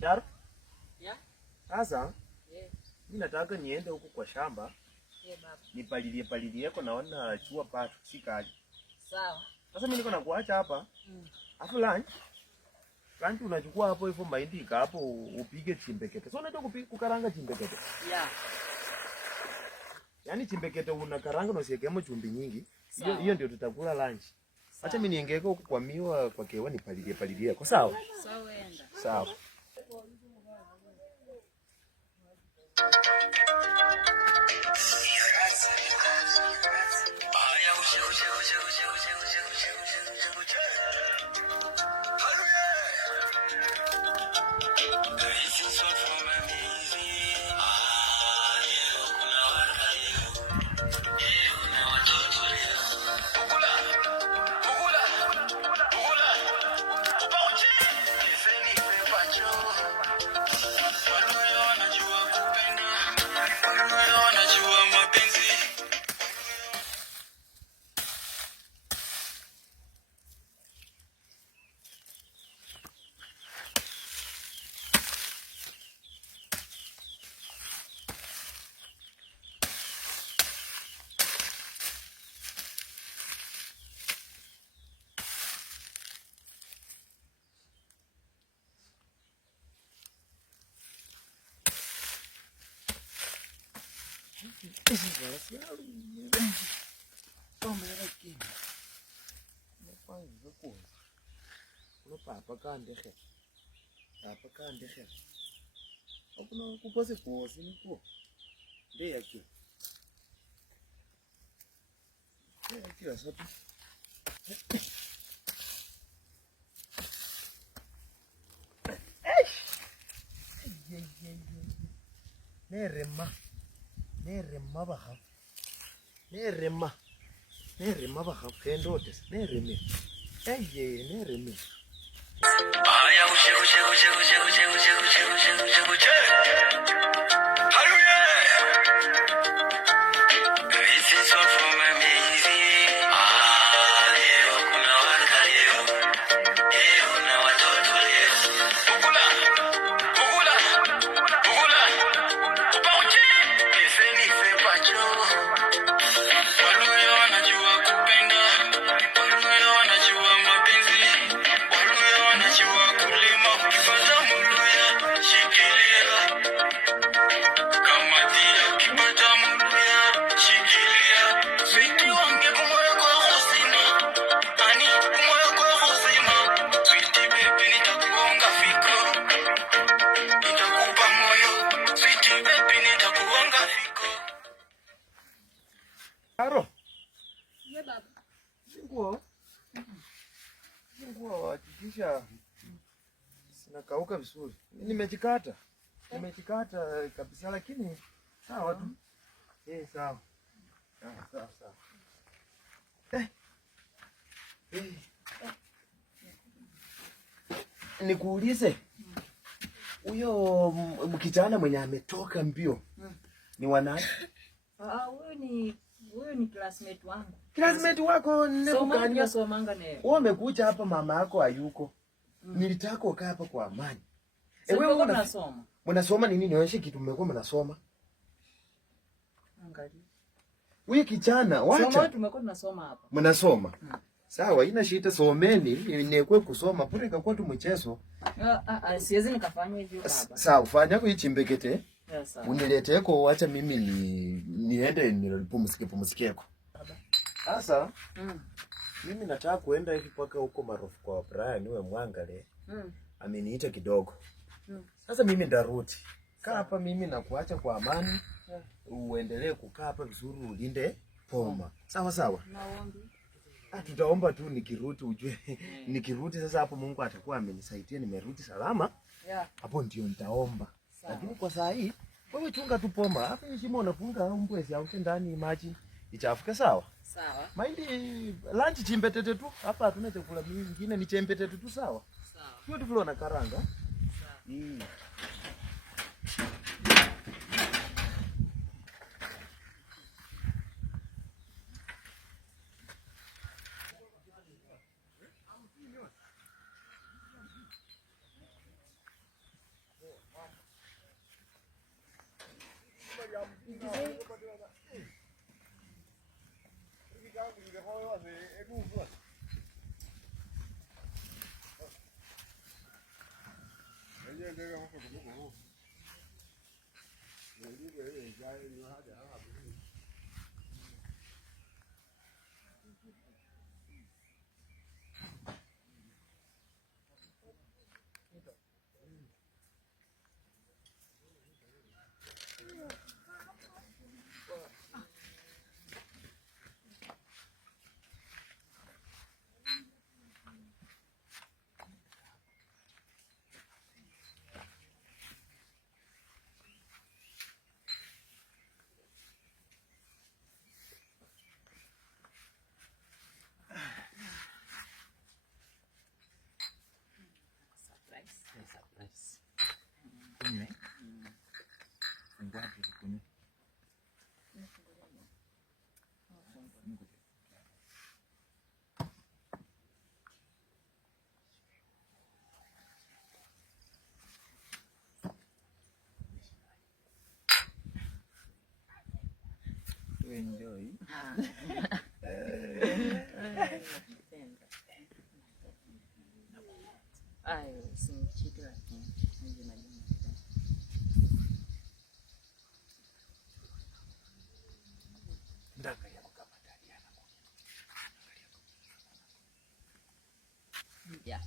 Yaro? Yeah? Sasa? Yeah. Mimi nataka niende huko kwa shamba. Yeah, baba. Nipalilie naona chua pato sikali. Sawa. Sasa mimi niko nakuacha hapa. Afu lunch unachukua hapo hivyo mahindi hapo upige chimbekete. So unataka kukaranga chimbekete? Yeah. Yaani chimbekete unakaranga na usiwekemo chumvi nyingi. Hiyo ndio tutakula lunch. Acha mimi niengeke huko kwa miwa kwa kewa nipalilie. Kwa sawa? Sawa enda. Sawa. Papa kandehe. Hakuna kupose kuosi niko. Ndio yake. Sasa. Nerema baha. Nerema baha kendotes. Nereme. Nereme. Aya uche. Aro. Yeah, baba. Nguo hakikisha sinakauka vizuri. Nimejikata kabisa lakini sawa tu. Sawa. Sawa. Nikuulize. Huyo mkijana mwenye ametoka mbio. Ni wanani? Huyo ni classmate wangu. Classmate wako nekukania somanga naye. Wewe umekuja hapa mama yako hayuko. Nilitaka ukae hapa kwa amani. Wewe unasoma. Mnasoma nini? Nionyeshe kitu mmekuwa mnasoma. Angalia. Wewe kijana, wacha. Soma tumekuwa tunasoma hapa. Mnasoma. Sawa, ina shida someni, niekwe kusoma, pure ikakuwa tu mchezo. Siwezi nikafanya hivyo baba. Sawa, fanya kwa chimbekete. Yes, sawa. Uniletee kwa acha mimi niende nilipumzikeko. Sasa, mimi nataka kuenda hivi paka huko Marofu kwa Brian niwe mwangale. Ameniita kidogo. Sasa mimi ndarudi. Kaa hapa mimi na kuacha kwa amani. Uendelee kukaa hapa vizuri ulinde poma. Sawa. Naomba. Tutaomba tu nikirudi ujue. Nikirudi sasa hapo Mungu atakuwa amenisaidia nimerudi salama. Yeah. Hapo ndio nitaomba. Lakini kwa saa hii wewe chunga tu poma. Hapo ni shimo unafunga mbwezi au ndani maji. Ichafuke sawa? Sawa. Mahindi lunch chimbetete tu. Hapa hatuna chakula kingine ni chembetete tu sawa? Sawa. Hiyo tu na karanga. Sawa. Enjoy. Ayo, simchitwa. Ndaka ya kama Taliana. Yeah.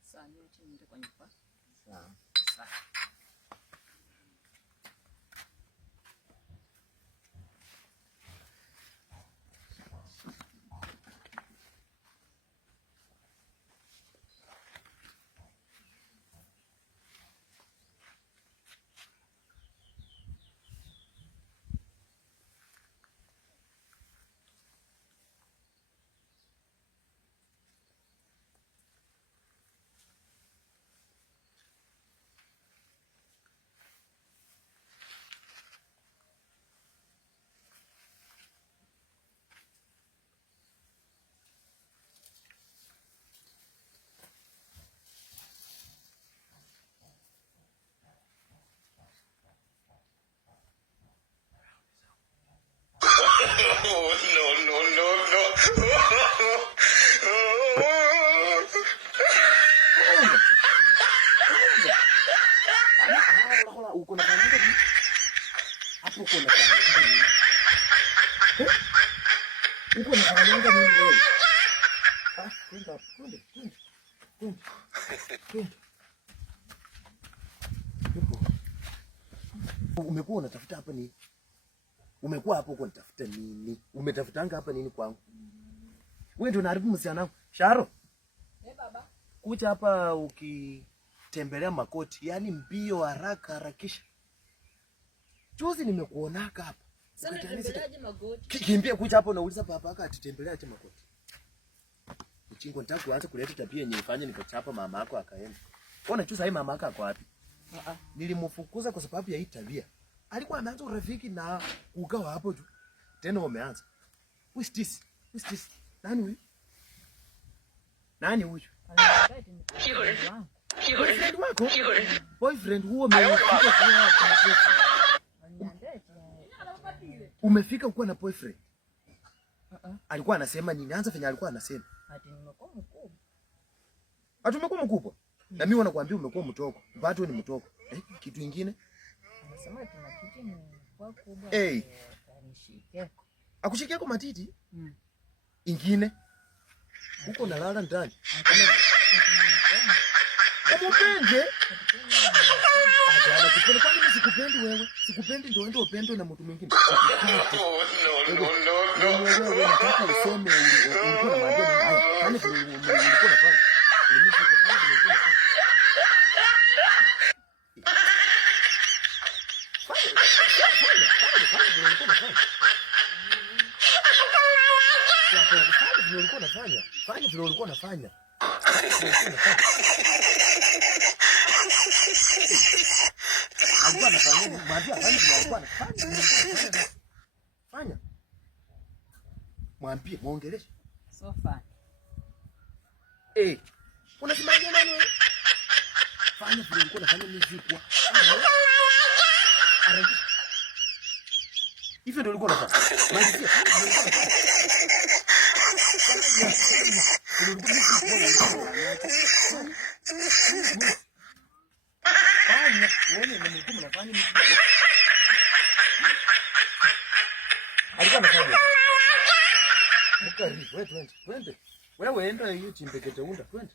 Sasa niache niende kwa nyumba. Sawa. Sawa. Uko na karanga ni? Hapo uko na karanga ni? Uko na karanga ni wewe? Ah, kwenda. Umekuwa unatafuta hapa nini? Umekuwa hapo uko unatafuta nini? Umetafutanga hapa nini kwangu? Wewe ndio unaharibu msichana wangu. Sharo. Baba. Kuja hapa ukitembelea Makoti, yani mbio haraka harakisha. Juzi nimekuonaka hapa. Sasa tembeleaje Makoti? Kimbia kuja hapa unauliza baba yako atitembeleaje Makoti. Uchingo nataka kuanza kuleta tabia yenye ifanye nikachapa mama yako akaenda. Ona tu sasa mama yako ako wapi? Nilimfukuza kwa sababu ya hii tabia. Alikuwa anaanza urafiki na ukawa hapo tu. Tena umeanza. Who is this? Nani huyu? Nani huyu? Boyfriend wako? Boyfriend huo umefika umefika kuwa na boyfriend? Alikuwa anasema nini? Anza fanya alikuwa anasema. Ati nimekuwa mkubwa. Ati umekuwa mkubwa? Na mimi wanakuambia umekuwa mtoko. Bado ni mtoko. Kitu kingine? Anasema tuna kitu ni kwa kubwa. Anishike. Akushikia kwa matiti? Ingine? Huko nalala ndani. Umupende? Acha nikupende? Kwani mimi sikupendi wewe? Sikupendi ndio uende upendwe na mtu mwingine. No. Wewe nataka useme ulikuwa na maajabu haya. Kwani ulikuwa unafanya? Mimi sikufanya ulikuwa unafanya. Fanya vile ulikuwa unafanya. Alikuwa anafanya nini? Mwambie afanye vile alikuwa anafanya. Fanya. Mwambie, muongeleshe. So far. Unasemaje nani wewe? Fanya vile ulikuwa unafanya muziki kwa. Arrange. Hivyo ndio ulikuwa unafanya. Malizia. Wewe enda hiyo chimbekete unda twende.